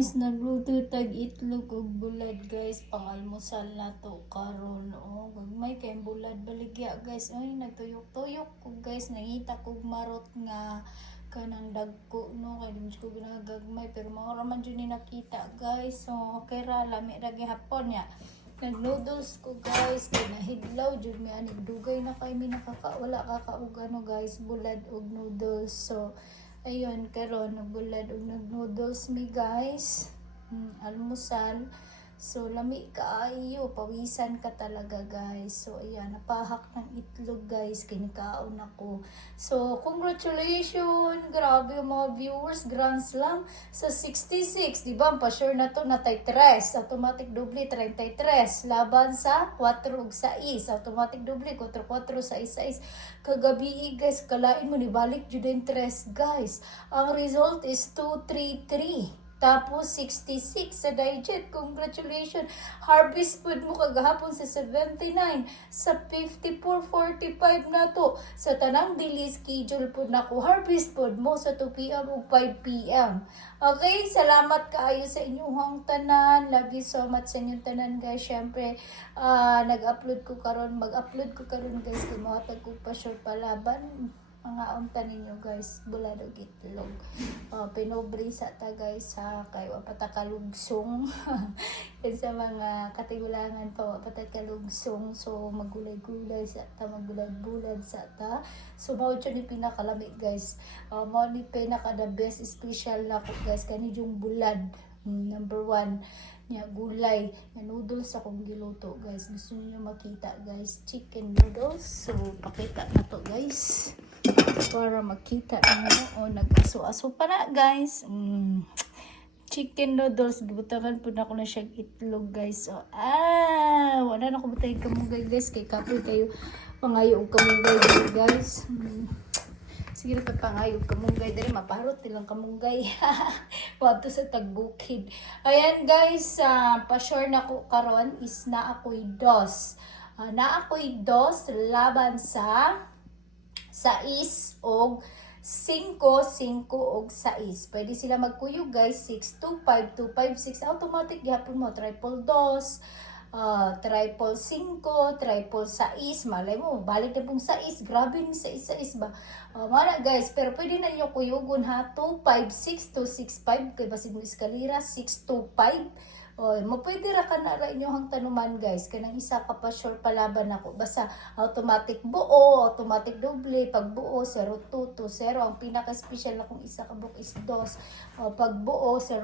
guys, nagluto tag itlog ug bulad guys, pang-almusal na to karon. Oh, gagmay kay bulad baligya guys. Ay nagtuyok-tuyok ko guys, nangita kog marot nga kanang dagko no kay di ko ginagagmay pero mao ra man jud ni nakita guys. So okay ra lami ra gihapon ya. Nag-noodles ko guys, kay nahidlaw jud mi ani dugay na kay mi nakakawala kakaug ano guys, bulad ug noodles. So ayun, karon nagbulad og nag-noodles mi guys. Almusal. So lami kaayo, pawisan ka talaga guys. So ayan, napahak ng itlog guys, kinikaon ako. So congratulations, grabe yung mga viewers, grand slam sa 66, di ba? Pa-sure na to na tay 3, automatic doble 33, laban sa 4 ug 6, automatic doble 4 4 6 6. Kagabi guys, kalain mo ni balik jud yung 3 guys. Ang result is 233. Tapos 66 sa digit. Congratulations. Harvest food mo kagahapon sa 79. Sa 54:45 na to. Sa tanang daily schedule po na ko. Harvest food mo sa 2 p.m. o 5 p.m. Okay, salamat kaayo sa inyong tanan. Love you so much sa inyong tanan guys. Syempre, mag-upload ko karon guys. Kung mahatag ko pa sure palaban. Mga unta ninyo guys, bulad og itlog. Pinobre sa ta guys ha, kay patakalugsong. Yan sa mga katigulangan pa patakalugsong. So magulay-gulay sa ta, magulad-bulad sa ta. So mao jud ni pinakalami guys. Mao ni pinaka the best special na ko guys kani yung bulad. Number 1 niya gulay nga noodles akong giluto guys. Gusto niyo makita guys, chicken noodles. So pakita na to guys para makita niyo. O nag-aso-aso pa na guys. Chicken noodles, gibutagan po na ako na siyang itlog guys. So wala na ko butay kamugay guys, kay kapoy kayo pangayo og kamugay guys. Sige na pangayog kamugay dali maparot nilang kamugay. Wato sa tagbukid. Ayan guys, pa-sure na ko karon is na ako'y dos. Na ako'y dos laban sa 6 og 5 og 6. Pwede sila magkuyog guys. 6, 2, 5, 2, 5, 6. Automatic gihapon mo. Triple 2. Triple 5, triple 6, malay mo, balik na pong 6, grabe ni 6 ba? Mana guys, pero pwede na nyo kuyugon ha, 2, 5, 6, 2, 6, 5, kay basid mo eskalera, 6, 2, 5, mapwede ra ka na ra inyong tanuman guys, kanang isa ka pa sure palaban ako, basta automatic buo, automatic doble, pag buo, 0, 2, 2, 0, ang pinaka-special na kung isa ka book is 2, pag buo, 0,